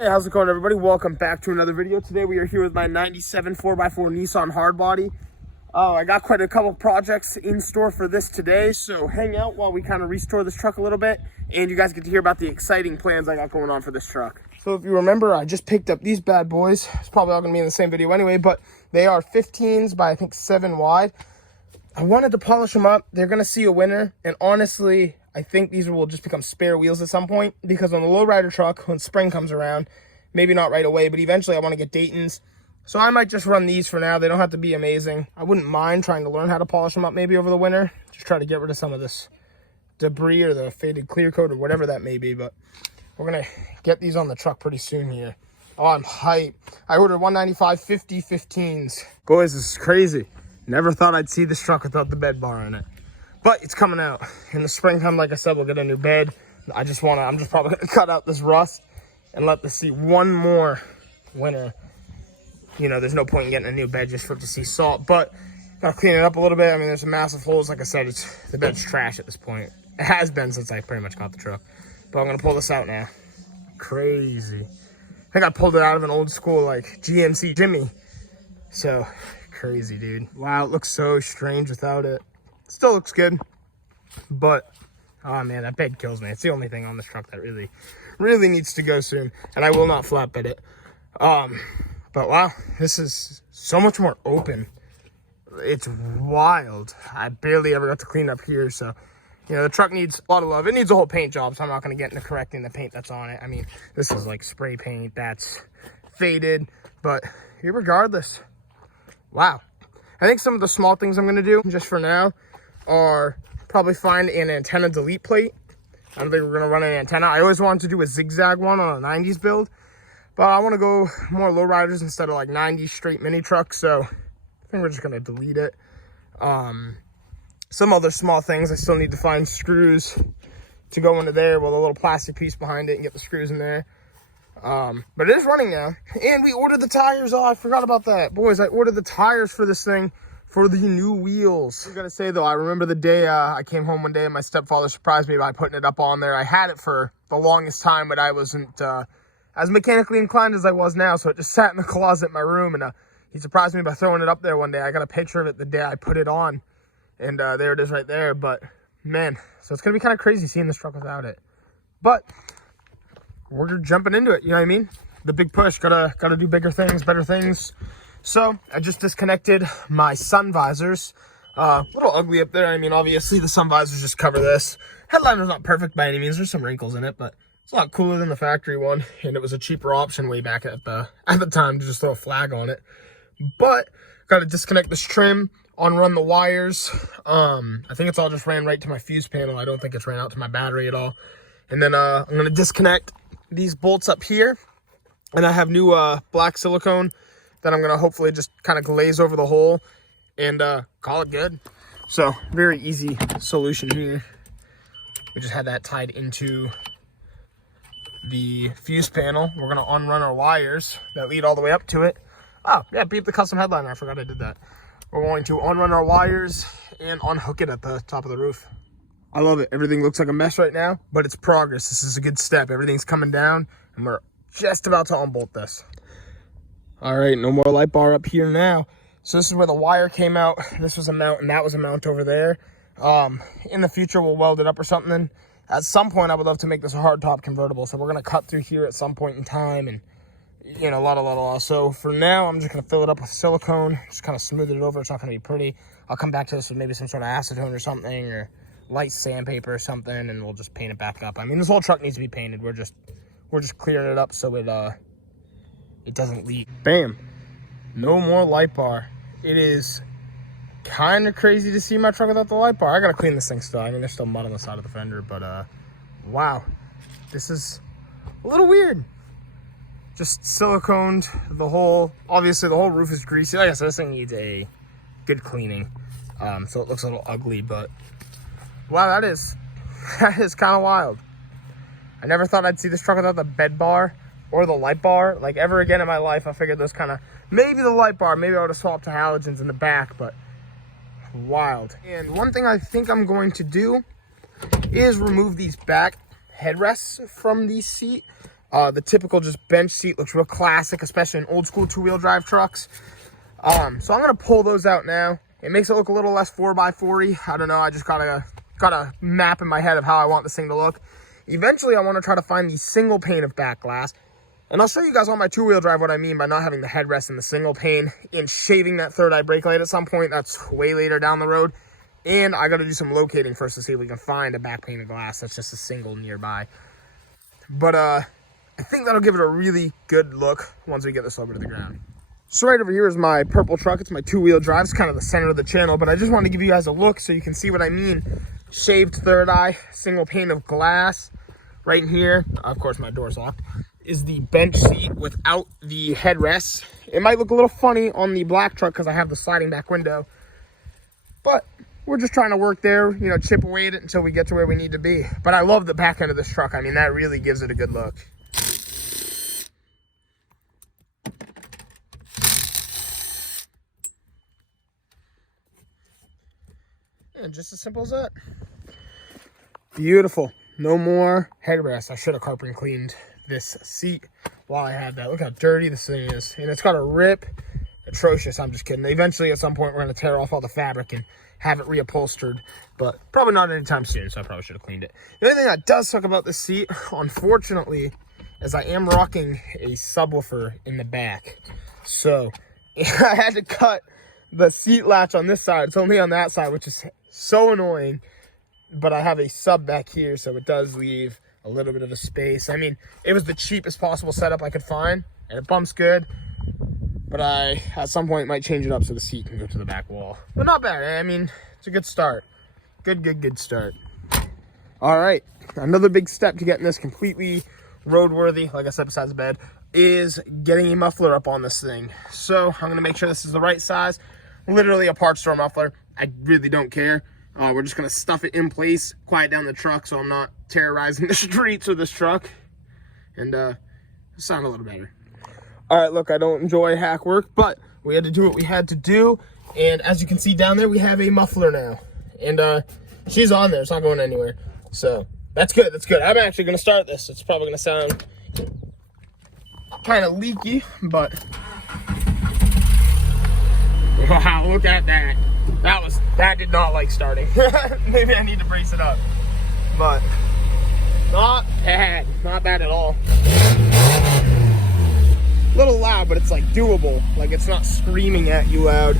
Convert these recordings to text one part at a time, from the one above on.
Hey, how's it going, everybody? Welcome back to another video. Today we are here with my 97 4x4 Nissan hardbody. I got quite a couple projects in store for this today, so hang out while we kind of restore this truck a little bit, and you guys get to hear about the exciting plans I got going on for this truck. So if you remember, I just picked up these bad boys. It's probably all going to be in the same video anyway, but they are 15s by, I think, 7 wide. I wanted to polish them up. They're going to see a winner, and honestly, I think these will just become spare wheels at some point, because on the lowrider truck, when spring comes around, maybe not right away, but eventually I want to get Dayton's. So I might just run these for now. They don't have to be amazing. I wouldn't mind trying to learn how to polish them up maybe over the winter. Just try to get rid of some of this debris or the faded clear coat or whatever that may be. But we're going to get these on the truck pretty soon here. Oh, I'm hyped. I ordered 195 50 15s. Boys, this is crazy. Never thought I'd see this truck without the bed bar in it. But it's coming out. In the springtime, like I said, we'll get a new bed. I'm just probably going to cut out this rust and let this see one more winter. You know, there's no point in getting a new bed just for it to see salt, but gotta clean it up a little bit. I mean, there's some massive holes. Like I said, the bed's trash at this point. It has been since I pretty much got the truck. But I'm gonna pull this out now. Crazy. I think I pulled it out of an old school, like, GMC Jimmy. So, crazy, dude. Wow, it looks so strange without it. Still looks good, but, oh man, that bed kills me. It's the only thing on this truck that really needs to go soon, and I will not flatbed it. But wow, this is so much more open. It's wild. I barely ever got to clean up here, so you know the truck needs a lot of love. It needs a whole paint job, so I'm not going to get into correcting the paint that's on it. I mean, this is like spray paint that's faded, but regardless, wow. I think some of the small things I'm going to do just for now are probably find an antenna delete plate. I don't think we're going to run an antenna. I always wanted to do a zigzag one on a 90s build, but I want to go more lowriders instead of like 90s straight mini trucks, so I think we're just going to delete it. Some other small things, I still need to find screws to go into there with a little plastic piece behind it and get the screws in there. But it is running now, and we ordered the tires. Oh, I forgot about that. Boys, I ordered the tires for this thing for the new wheels. I gotta say though, I remember the day I came home one day and my stepfather surprised me by putting it up on there. I had it for the longest time, but I wasn't as mechanically inclined as I was now, so it just sat in the closet in my room, and he surprised me by throwing it up there one day. I got a picture of it the day I put it on, and there it is right there. But man, so it's gonna be kind of crazy seeing this truck without it, but we're jumping into it, you know what I mean? The big push, gotta do bigger things, better things. So I just disconnected my sun visors. A little ugly up there. I mean, obviously the sun visors just cover this. Headliner's not perfect by any means. There's some wrinkles in it, but it's a lot cooler than the factory one, and it was a cheaper option way back at the time to just throw a flag on it. But got to disconnect this trim, unrun the wires. I think it's all just ran right to my fuse panel. I don't think it's ran out to my battery at all. And then I'm gonna disconnect these bolts up here, and I have new black silicone that I'm gonna hopefully just kind of glaze over the hole and call it good. So very easy solution here. We just had that tied into the fuse panel. We're gonna unrun our wires that lead all the way up to it. Oh yeah, beep the custom headliner. I forgot I did that. We're going to unrun our wires and unhook it at the top of the roof. I love it. Everything looks like a mess right now, but it's progress. This is a good step. Everything's coming down, and we're just about to unbolt this. All right, no more light bar up here now. So this is where the wire came out. This was a mount, and that was a mount over there. In the future, we'll weld it up or something. At some point, I would love to make this a hardtop convertible. So we're gonna cut through here at some point in time, and you know, a lot. So for now, I'm just gonna fill it up with silicone, just kind of smooth it over. It's not gonna be pretty. I'll come back to this with maybe some sort of acetone or something, or light sandpaper or something, and we'll just paint it back up. I mean, this whole truck needs to be painted. We're just clearing it up so it doesn't leak. Bam. No more light bar. It is kind of crazy to see my truck without the light bar. I gotta clean this thing still. I mean, there's still mud on the side of the fender, but wow, this is a little weird. Just siliconed the whole, obviously the whole roof is greasy. Like I said, this thing needs a good cleaning. So it looks a little ugly, but wow, that is kind of wild. I never thought I'd see this truck without the bed bar or the light bar like ever again in my life. I figured those kind of, maybe the light bar, maybe I would have swapped to halogens in the back, but wild. And one thing I think I'm going to do is remove these back headrests from the seat The typical just bench seat looks real classic, especially in old school 2-wheel drive trucks. So I'm gonna pull those out now. It makes it look a little less 4x40. I don't know, I just got a map in my head of how I want this thing to look. Eventually, I want to try to find the single pane of back glass. And I'll show you guys on my 2-wheel drive what I mean by not having the headrest in the single pane and shaving that third eye brake light at some point. That's way later down the road. And I got to do some locating first to see if we can find a back pane of glass that's just a single nearby. But I think that'll give it a really good look once we get this over to the ground. So right over here is my purple truck. It's my 2-wheel drive. It's kind of the center of the channel, but I just want to give you guys a look so you can see what I mean. Shaved third eye, single pane of glass. Right in here, of course my door's locked, is the bench seat without the headrests. It might look a little funny on the black truck because I have the sliding back window, but we're just trying to work there, you know, chip away at it until we get to where we need to be. But I love the back end of this truck. I mean, that really gives it a good look. And just as simple as that. Beautiful. No more headrest. I should have carpet cleaned this seat while I had that. Look how dirty this thing is. And it's got a rip. Atrocious. I'm just kidding. Eventually, at some point, we're going to tear off all the fabric and have it reupholstered. But probably not anytime soon, so I probably should have cleaned it. The only thing that does suck about this seat, unfortunately, is I am rocking a subwoofer in the back. So I had to cut the seat latch on this side. It's only on that side, which is so annoying. But I have a sub back here, so it does leave a little bit of a space. I mean, it was the cheapest possible setup I could find, and it bumps good. But I, at some point, might change it up so the seat can go to the back wall. But not bad. I mean, it's a good start. Good start. All right. Another big step to getting this completely roadworthy, like I said, besides the bed, is getting a muffler up on this thing. So I'm going to make sure this is the right size. Literally a parts store muffler. I really don't care. We're just going to stuff it in place, quiet down the truck so I'm not terrorizing the streets with this truck. And sound a little better. All right, look, I don't enjoy hack work, but we had to do what we had to do. And as you can see down there, we have a muffler now. And she's on there. It's not going anywhere. So that's good. That's good. I'm actually going to start this. It's probably going to sound kind of leaky, but wow, look at that. That did not like starting. Maybe I need to brace it up. But not bad. Not bad at all. A little loud, but it's like doable. Like it's not screaming at you loud.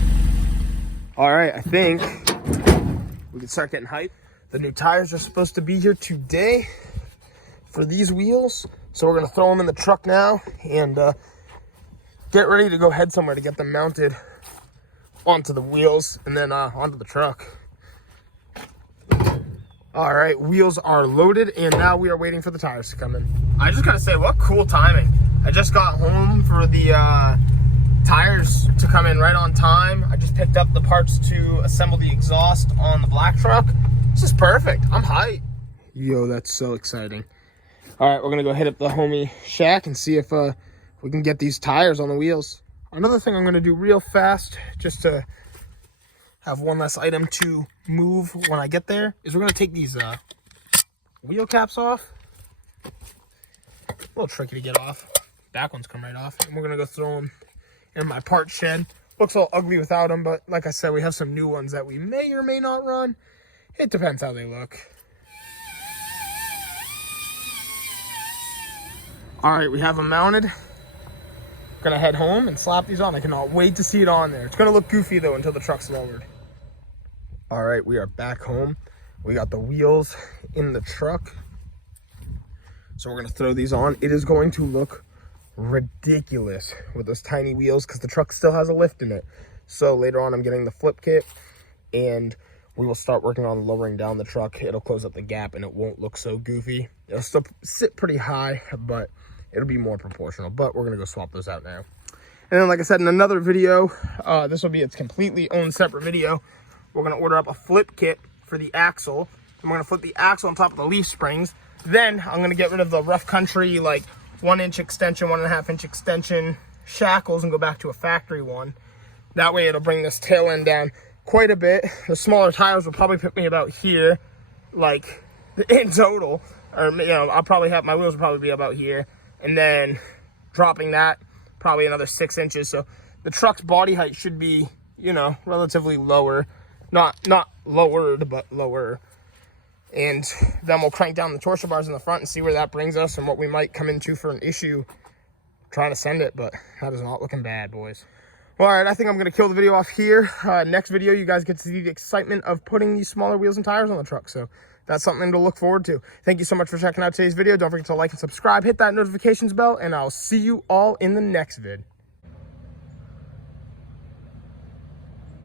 All right, I think we can start getting hype. The new tires are supposed to be here today for these wheels. So we're gonna throw them in the truck now and get ready to go head somewhere to get them mounted onto the wheels and then onto the truck. All right, wheels are loaded and now we are waiting for the tires to come in. I just gotta say, what cool timing. I just got home for the tires to come in right on time. I just picked up the parts to assemble the exhaust on the black truck. This is perfect. I'm hyped. Yo, that's so exciting. All right, we're gonna go hit up the homie shack and see if we can get these tires on the wheels. Another thing I'm gonna do real fast, just to have one less item to move when I get there, is we're gonna take these wheel caps off. A little tricky to get off. Back ones come right off. And we're gonna go throw them in my part shed. Looks all ugly without them, but like I said, we have some new ones that we may or may not run. It depends how they look. All right, we have them mounted. Gonna head home and slap these on. I cannot wait to see it on there. It's gonna look goofy though until the truck's lowered. All right, we are back home. We got the wheels in the truck. So we're gonna throw these on. It is going to look ridiculous with those tiny wheels because the truck still has a lift in it. So later on I'm getting the flip kit and we will start working on lowering down the truck. It'll close up the gap and it won't look so goofy. It'll still sit pretty high, but it'll be more proportional. But we're gonna go swap those out now. And then like I said in another video, this will be its completely own separate video. We're gonna order up a flip kit for the axle. And we're gonna flip the axle on top of the leaf springs. Then I'm gonna get rid of the rough country, like 1-inch extension, 1.5-inch extension shackles and go back to a factory one. That way it'll bring this tail end down quite a bit. The smaller tires will probably put me about here, like in total. Or, you know, I'll probably have, my wheels will probably be about here. and then dropping that probably another 6 inches. So the truck's body height should be, you know, relatively lower, not lowered, but lower. And then we'll crank down the torsion bars in the front and see where that brings us and what we might come into for an issue trying to send it. But that is not looking bad, boys. Well, all right, I think I'm going to kill the video off here. Next video, you guys get to see the excitement of putting these smaller wheels and tires on the truck. So that's something to look forward to. Thank you so much for checking out today's video. Don't forget to like and subscribe, hit that notifications bell, and I'll see you all in the next vid.